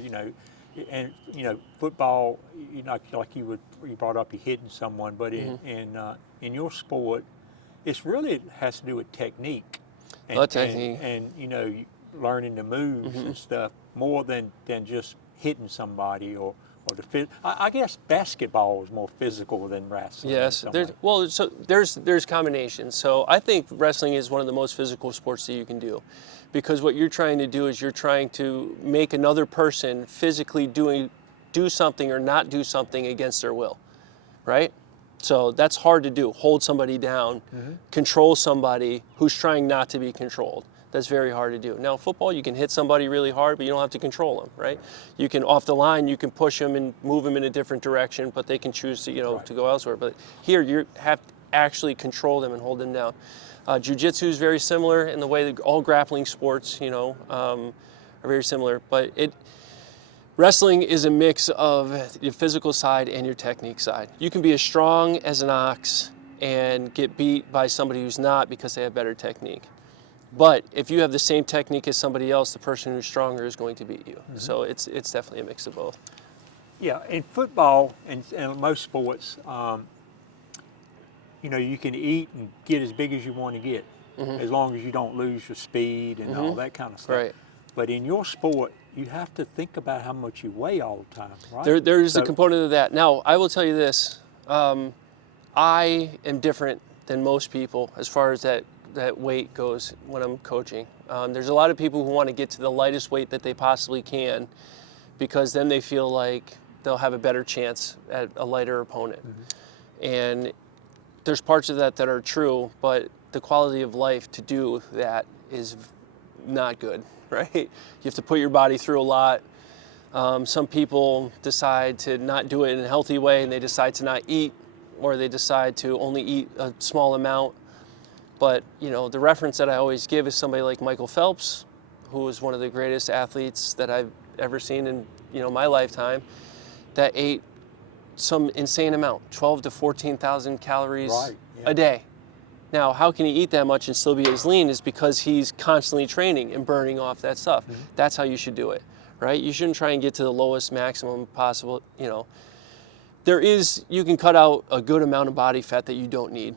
and football, like you brought up, you're hitting someone, but in your sport, it has to do with technique, and learning the moves and stuff more than just hitting somebody or the fit. I guess basketball is more physical than wrestling. yes, there's combinations. So I think wrestling is one of the most physical sports that you can do, because what you're trying to do is you're trying to make another person physically do something or not do something against their will, right? So that's hard to do. Hold somebody down, control somebody who's trying not to be controlled. That's very hard to do. Now, football, you can hit somebody really hard, but you don't have to control them, right? You can, off the line, you can push them and move them in a different direction, but they can choose to, to go elsewhere. But here, you have to actually control them and hold them down. Jiu-jitsu is very similar in the way that all grappling sports, are very similar. But wrestling is a mix of your physical side and your technique side. You can be as strong as an ox and get beat by somebody who's not because they have better technique. But if you have the same technique as somebody else, the person who's stronger is going to beat you. So it's definitely a mix of both. Yeah, in football and most sports, you can eat and get as big as you want to get, as long as you don't lose your speed and all that kind of stuff. Right. But in your sport, you have to think about how much you weigh all the time, right? There's a component of that. Now, I will tell you this. I am different than most people as far as that weight goes when I'm coaching. There's a lot of people who want to get to the lightest weight that they possibly can, because then they feel like they'll have a better chance at a lighter opponent. And there's parts of that are true, but the quality of life to do that is not good, right? You have to put your body through a lot. Some people decide to not do it in a healthy way, and they decide to not eat, or they decide to only eat a small amount. But, the reference that I always give is somebody like Michael Phelps, who was one of the greatest athletes that I've ever seen in, my lifetime, that ate some insane amount, 12 to 14,000 calories a day. Now, how can he eat that much and still be as lean? Is because he's constantly training and burning off that stuff. That's how you should do it, right? You shouldn't try and get to the lowest maximum possible, you can cut out a good amount of body fat that you don't need.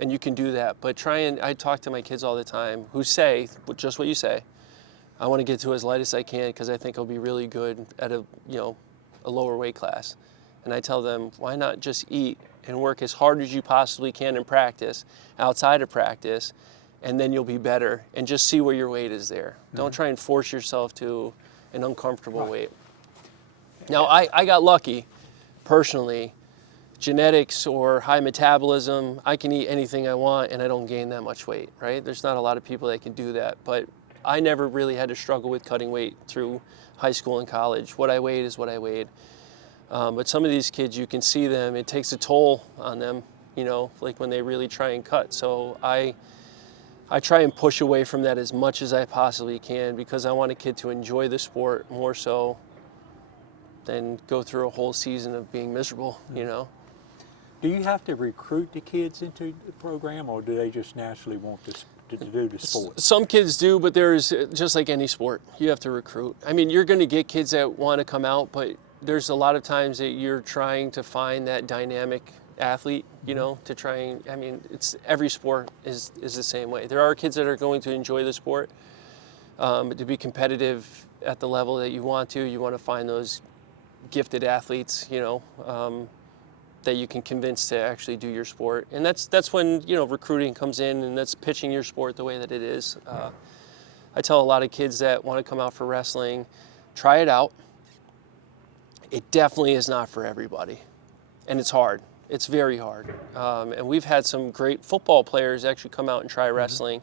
And you can do that, but I talk to my kids all the time who say, just what you say, I want to get to as light as I can because I think I'll be really good at a lower weight class. And I tell them, why not just eat and work as hard as you possibly can in practice, outside of practice, and then you'll be better, and just see where your weight is there. Don't try and force yourself to an uncomfortable weight. Now, I got lucky, personally. Genetics or high metabolism, I can eat anything I want and I don't gain that much weight, right? There's not a lot of people that can do that, but I never really had to struggle with cutting weight through high school and college. What I weighed is what I weighed. But some of these kids, you can see them, it takes a toll on them, like when they really try and cut. So I try and push away from that as much as I possibly can, because I want a kid to enjoy the sport more so than go through a whole season of being miserable, Do you have to recruit the kids into the program, or do they just naturally want to do the sport? Some kids do, but there's, just like any sport, you have to recruit. I mean, you're going to get kids that want to come out, but there's a lot of times that you're trying to find that dynamic athlete, to try and, every sport is the same way. There are kids that are going to enjoy the sport, but to be competitive at the level that you want to find those gifted athletes, that you can convince to actually do your sport. And that's when, recruiting comes in, and that's pitching your sport the way that it is. I tell a lot of kids that want to come out for wrestling, try it out. It definitely is not for everybody. And it's hard. It's very hard. And we've had some great football players actually come out and try wrestling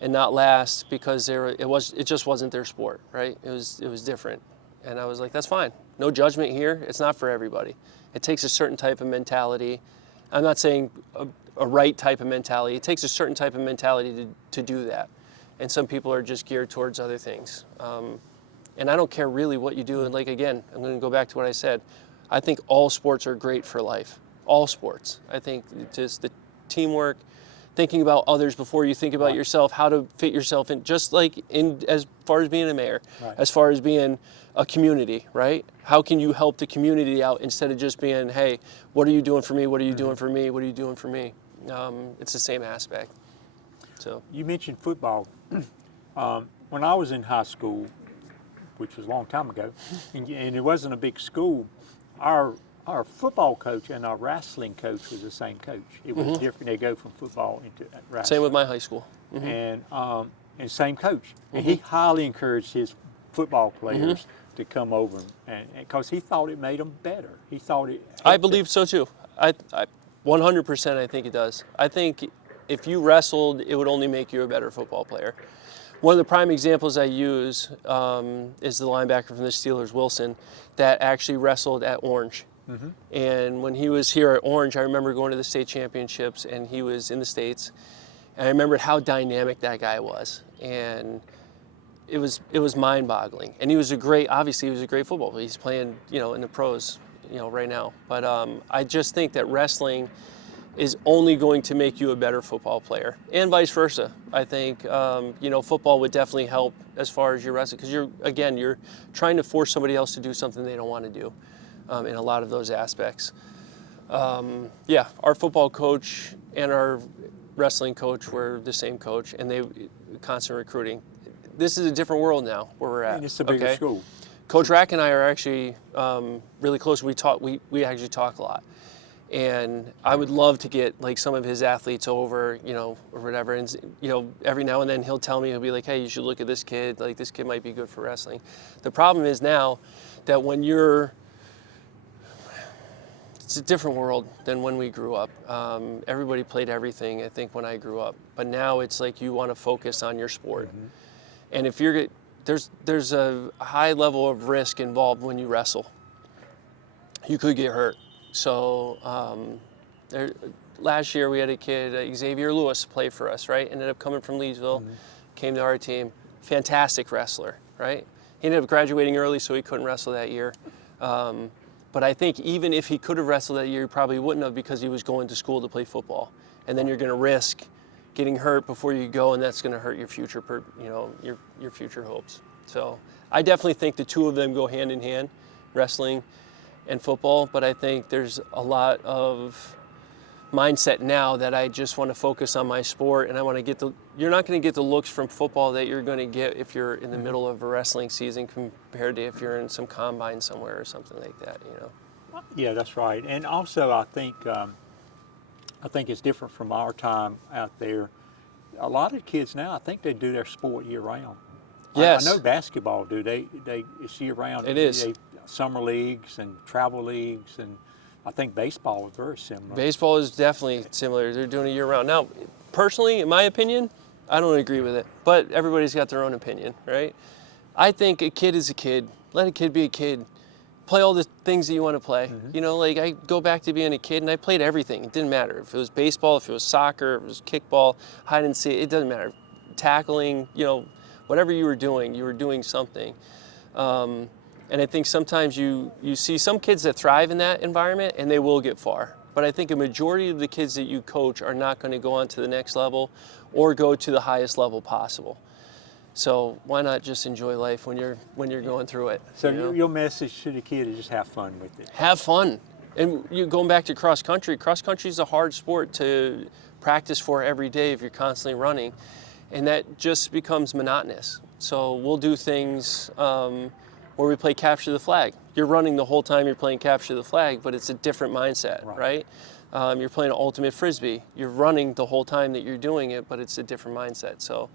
and not last because it just wasn't their sport, right? It was different. And I was like, that's fine. No judgment here. It's not for everybody. It takes a certain type of mentality. I'm not saying a right type of mentality. It takes a certain type of mentality to do that. And some people are just geared towards other things. And I don't care really what you do. And like, again, I'm going to go back to what I said. I think all sports are great for life. All sports. I think just the teamwork, thinking about others before you think about yourself, how to fit yourself in, just like as far as being a mayor, as far as being a community, right? How can you help the community out instead of just being, hey, what are you doing for me? What are you doing for me? What are you doing for me? It's the same aspect. So You mentioned football. When I was in high school, which was a long time ago, and it wasn't a big school, our football coach and our wrestling coach was the same coach. It was different. They go from football into wrestling. same with my high school. And same coach. And he highly encouraged his football players to come over, and because he thought it made them better. He thought it. I believe so too. I 100% I think it does. I think if you wrestled, it would only make you a better football player. One of the prime examples I use is the linebacker from the Steelers, Wilson, that actually wrestled at Orange. And when he was here at Orange, I remember going to the state championships, and he was in the States. And I remembered how dynamic that guy was. And it was mind-boggling. And obviously he was a great football player. He's playing, in the pros, right now. But I just think that wrestling is only going to make you a better football player, and vice versa. I think, football would definitely help as far as your wrestling, because you're trying to force somebody else to do something they don't want to do in a lot of those aspects. Our football coach and our wrestling coach were the same coach, and they constant recruiting. This is a different world now where we're at. And it's a bigger school. Coach Rack and I are actually really close. We actually talk a lot. And I would love to get like some of his athletes over, or whatever. And, every now and then he'll be like, hey, you should look at this kid. Like, this kid might be good for wrestling. The problem is now that it's a different world than when we grew up. Everybody played everything, I think, when I grew up. But now it's like you want to focus on your sport. And if there's a high level of risk involved when you wrestle. You could get hurt. So last year we had a kid, Xavier Lewis, play for us, right? Ended up coming from Leesville, came to our team. Fantastic wrestler, right? He ended up graduating early, so he couldn't wrestle that year. But I think even if he could have wrestled that year, he probably wouldn't have, because he was going to school to play football. And then you're going to risk getting hurt before you go, and that's going to hurt your future, your future hopes. So I definitely think the two of them go hand in hand, wrestling and football. But I think there's a lot of mindset now that I just want to focus on my sport, and I want to you're not going to get the looks from football that you're going to get if you're in the middle of a wrestling season compared to if you're in some combine somewhere or something like that, Yeah, that's right. And also I think it's different from our time out there. A lot of kids now, I think they do their sport year round. Yes. I know basketball do. It's year round. It is. Summer leagues and travel leagues, and I think baseball is very similar. Baseball is definitely similar. They're doing it year round. Now, personally, in my opinion, I don't agree with it, but everybody's got their own opinion, right? I think a kid is a kid. Let a kid be a kid. Play all the things that you want to play. Like I go back to being a kid, and I played everything. It didn't matter if it was baseball, if it was soccer, if it was kickball, hide and seek. It doesn't matter. Tackling, whatever you were doing something. And I think sometimes you see some kids that thrive in that environment, and they will get far. But I think a majority of the kids that you coach are not going to go on to the next level or go to the highest level possible. So why not just enjoy life when you're going through it? So your message to the kid is just have fun with it. Have fun. And going back to cross country is a hard sport to practice for every day if you're constantly running. And that just becomes monotonous. So we'll do things where we play capture the flag. You're running the whole time you're playing capture the flag, but it's a different mindset, right? You're playing ultimate frisbee. You're running the whole time that you're doing it, but it's a different mindset. So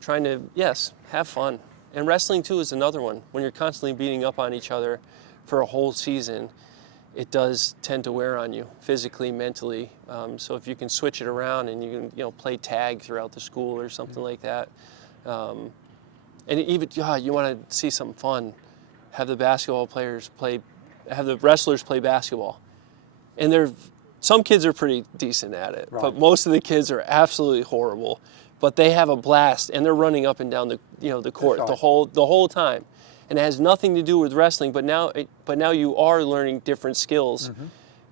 trying to, yes, have fun. And wrestling too is another one. When you're constantly beating up on each other for a whole season, it does tend to wear on you physically, mentally. So if you can switch it around and you can, you know, play tag throughout the school or something like that. And even, you want to see something fun, have the have the wrestlers play basketball. And some kids are pretty decent at it, Right. but most of the kids are absolutely horrible. But they have a blast, and they're running up and down the court right. the whole time. And it has nothing to do with wrestling, but now you are learning different skills.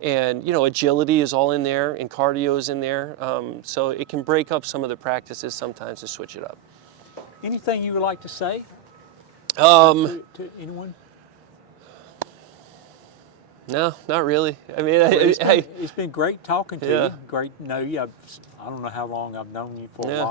And, you know, agility is all in there, and cardio is in there. So it can break up some of the practices sometimes to switch it up. Anything you would like to say Um, to anyone? No, not really. I mean, Well, it's been great talking to Yeah. you. Great to know you. I don't know how long I've known you for Yeah. a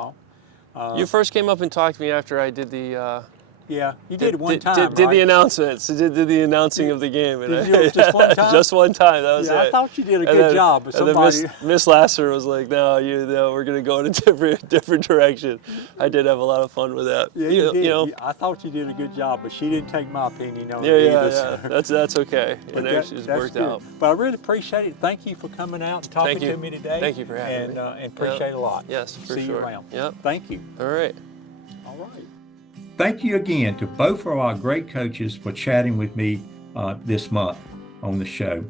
while. You first came up and talked to me after I did the Yeah, you did it one time, did right? the announcements, did the announcing of the game, and Did you just one time? just one time. That was Yeah, it. I thought you did a And good then- job. But and then somebody, Miss Lasser was like, "No, we're gonna go in a different direction." I did have a lot of fun with that. yeah, you did. You know, I thought you did a good job, but she didn't take my opinion on yeah, it yeah, either. yeah. so- That's okay. But It actually just that's worked good. out. But I really appreciate it. Thank you for coming out and talking Thank you. to me today. Thank you for having me. And appreciate it a lot. Yes, for See sure. you around. Yep. Thank you. All right. All right. Thank you again to both of our great coaches for chatting with me this month on the show.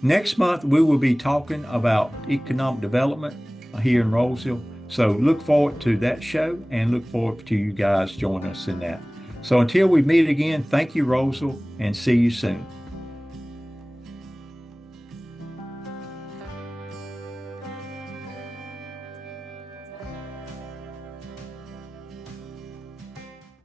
Next month, we will be talking about economic development here in Rolesville. So look forward to that show and look forward to you guys joining us in that. So until we meet again, thank you, Rolesville, and see you soon.